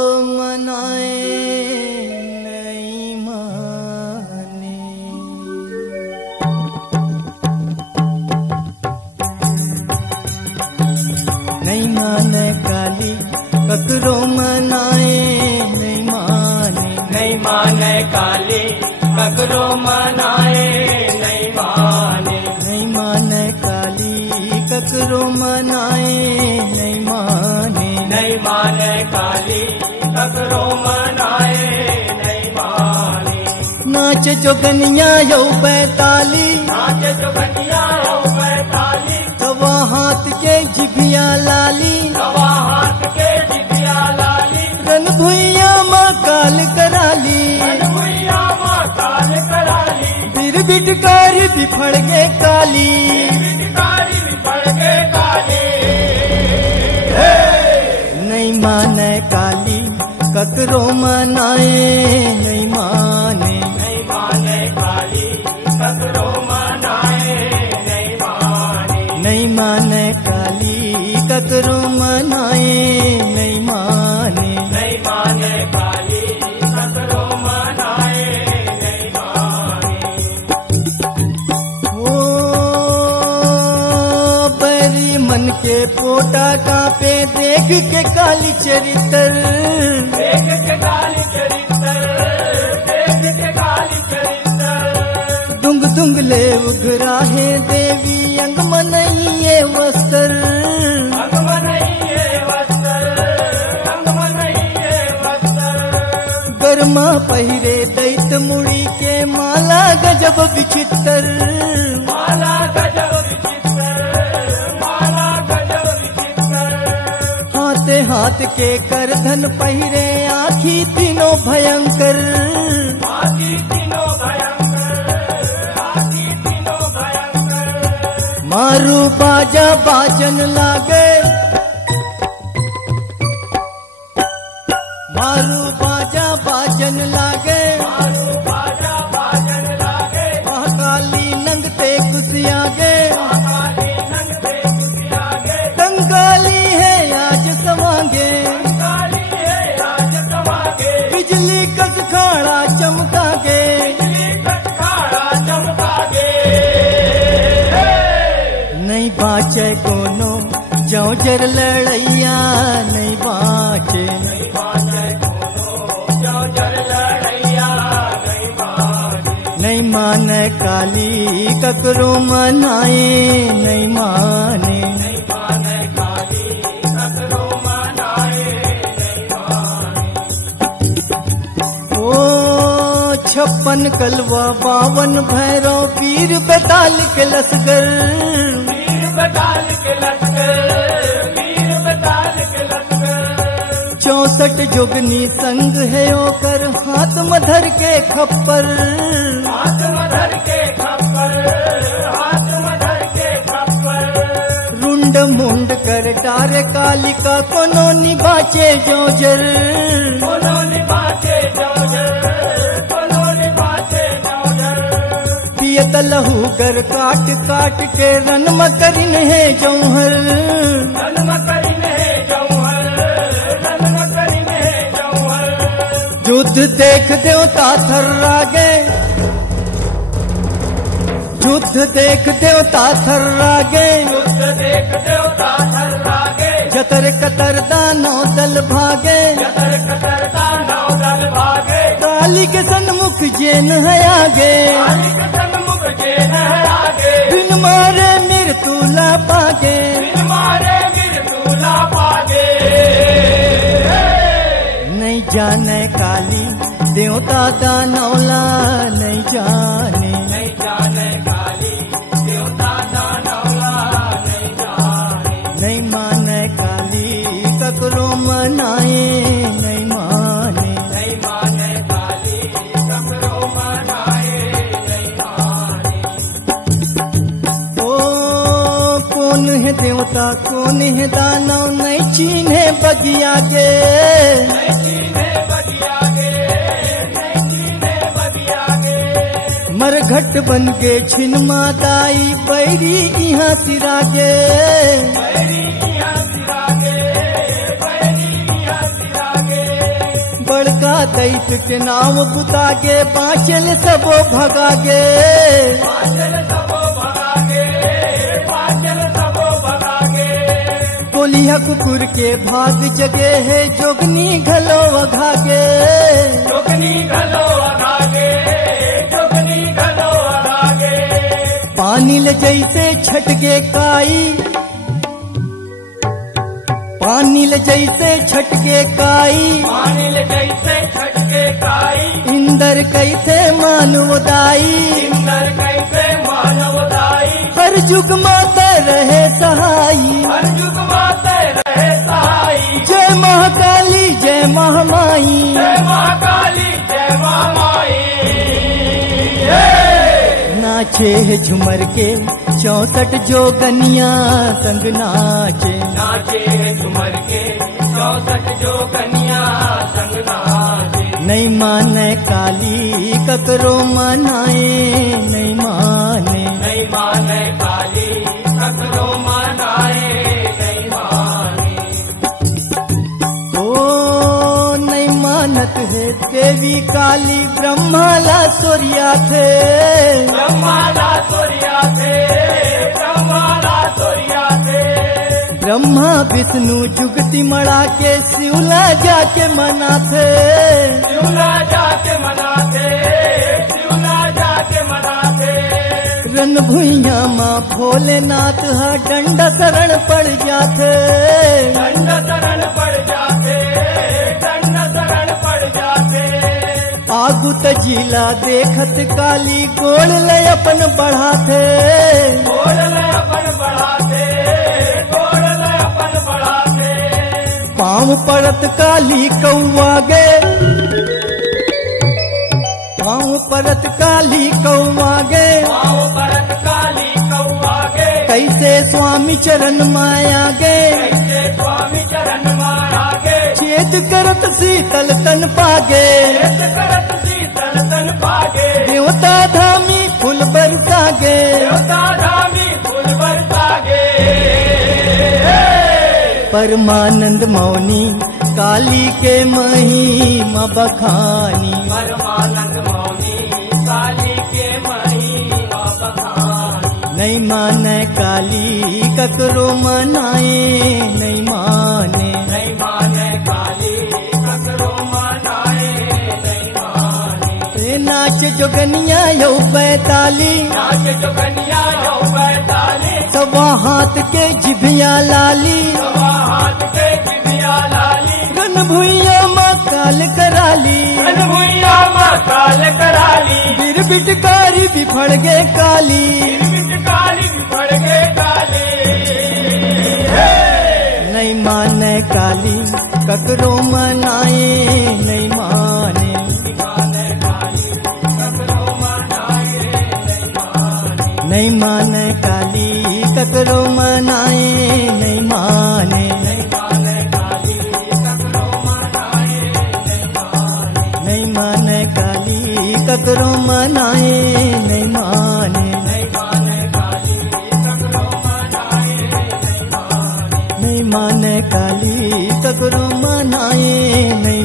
मनाए नहीं माने। नहीं माने काली ककरो मनाए नहीं माने। नहीं माने काली ककरो मनाए नहीं माने। नहीं माने काली ककरो मनाए नहीं माने। नहीं माने काली ककरो मनाए नहीं माने। नाच जोगनिया यौ बैताली, नाच जोगनिया यौ बैताली, तवा हाथ के जिभिया लाली, तवा हाथ के जिभिया लाली, रन भुइया माँ काल कराली, रन भुइया माँ काल कराली, बीर बिटकारी बिफड़ गे काली, बिटकारी बिफड़ गे काली। नहीं माने काली ककरो मनाए नहीं माने। नहीं माने काली ककरो मनाए नहीं माने। नहीं माने काली ककरो मनाए नहीं माने। नहीं माने काली ककरो मनाए नहीं माने। ओ बरी मन के पोटा कांपे देख के काली चरित्र, देख के काली चरित्र, देख के काली चरित्र। दुंग दुंग ले उघरा है देवी अंग मनइये वस्त्र, अंग मनइये वस्त्र, अंग मनइये वस्त्र। गरमा पहिरे दैत मुड़ी के माला गजब विचित्र, माला गजब विचित्र, माला गजब विचित्र। हाथे हाथ के करधन पहिरे आँखी तीनों भयंकर, आँखी तीनों भयंकर, आँखी तीनों भयंकर। मारू बाजा बाजन लागे, मारू बाजा बाजन लागे, मारू बाजा बाजन लागे, महाकाली नंगते कुसियागे, महाकाली नंगते कुसियागे, कंगाली है आज समागे, कंगाली है आज समागे, बिजली कस खाड़ा चमकागे, बिजली कटखाड़ा चमकागे। नहीं बाचे कोनो जौ जर लड़ैया नहीं बाचे। नहीं बाजे कोनो जौ जर लड़ैया नहीं बाजे। नहीं माने काली ककरो मनाए नहीं माने। नहीं माने काली ककरो मनाए नहीं माने। ओ 56 कलवा 52 भैरव पीर बेताल के लश्कर, वीर बताल के लश्कर, वीर बताल के लश्कर। 64 जोगनी संग है ओकर हाथ मधर के खप्पर, हाथ मधर के खप्पर, हाथ मधर के खप्पर। रुंड मुंड कर डार कालिका कोनो निबाचे जोजर, कोनो निभाते जौजर, कोनो निभाते जौजर। पियत लहू कर काट काट के रन मकरिन है जौहर, जन्म करिने जौहर, जन्म करिने जौहर। युद्ध देख देवता थर्रागे, युद्ध देख देवता थर्रागे, युद्ध देख देवता थर्रागे, जतर कतर दानो दल भागे, जतर कतर दानव दल भागे। काली के सन्मुख जेन है आगे, काली के सन्मुख जेन है आगे, बिन मारे मृत्युला पागे, बिन मारे मृत्युला पागे। नहीं जाने काली देवता दानौला नहीं जाने। नहीं जाने काली देवता दानवला नहीं जाने। नहीं माने काली ककरो मनाए नहीं माने। नहीं माने काली ककरो मनाए नहीं माने। ओ कौन है देवता कौन है दानव नहीं चीन्हे बगिया के, नहीं चीने बगिया गे, नहीं चीने बगिया गे। मरघट बन के छिन माताई बैरी यहाँ तिरागे, बैरी यहाँ सिरागे, बैरी यहाँ सिरागे। दैत के नाम बुतागे बाँचल सबो भगागे बाचल सबो भगागे बाचल सबो भगागे कोलिया कुकुर के भाग जगे है जोगनी घलो अघागे जोगनी घलो अघागे जोगनी घलो अघागे पानी ले जैसे छटके काई पानी ले जैसे छटके काई पानी ले जैसे छटके काई इंदर कैसे मानवदाई इंदर कैसे मानवदाई हर जुग माता रहे सहाई हर जुग माते रहे सहाई जय महाकाली जय महामाई जय महाकाली जय महामाई नाचे है झुमर के 64 जोगनिया संग नाचे नाचे झुमर के 64 जोगनिया संग नाचे नहीं माने काली ककरो मनाए नहीं माने नहीं माने काली ककरो मनाए नहीं माने ओ नहीं मानत है देवी काली ब्रह्माला सोरिया थे ब्रह्माला सोरिया थे ब्रह्माला सोरिया थे ब्रह्मा विष्णु जुगति मड़ा के शिवला जाके मना थे शिवला जाके मनाते शिवला जाके मनाते रन भुइया माँ भोलेनाथ हा डंडा शरण पड़ जाते दंड शरण पड़ जाते दंड शरण पड़ जाते आगु तजीला देखत काली गोड़ ले अपन बढ़ाते गोड़ ले अपन बढ़ाते गोड़ ले अपन बढ़ाते पाँव पड़त काली कौआगे पाँव पड़त काली कौआगे पाँव परत काली कौआगे कैसे स्वामी चरण मायागे कैसे स्वामी चरण मायागे चेत करत शीतल तन पागे चेत करत शीतल तन पागे देवता धामी फूल बरसागे देवता धामी फूल बरसागे परमानंद मौनी काली के महिमा बखानी परमानंद मौनी काली के महिमा बखानी नहीं माने काली ककरो मनाए नहीं माने नहीं माने काली ककरो मनाए नहीं माने नाच जोगनिया यौ बैताली नाच जोगनिया यौ बैताली सवा हाथ के जिभिया लाली सवा हाथ के जिभिया लाली रन भुइया माँ काल कराली भुइया माँ काल कराली बीर बिटकारी बिफड़ गे काली काली पड़ गए काली नहीं माने काली ककरो मनाए नहीं माने नहीं माने काली ककरो मनाए नहीं माने नहीं माने काली ककरो मनाए नहीं माने नहीं माने काली ककरो मनाए नहीं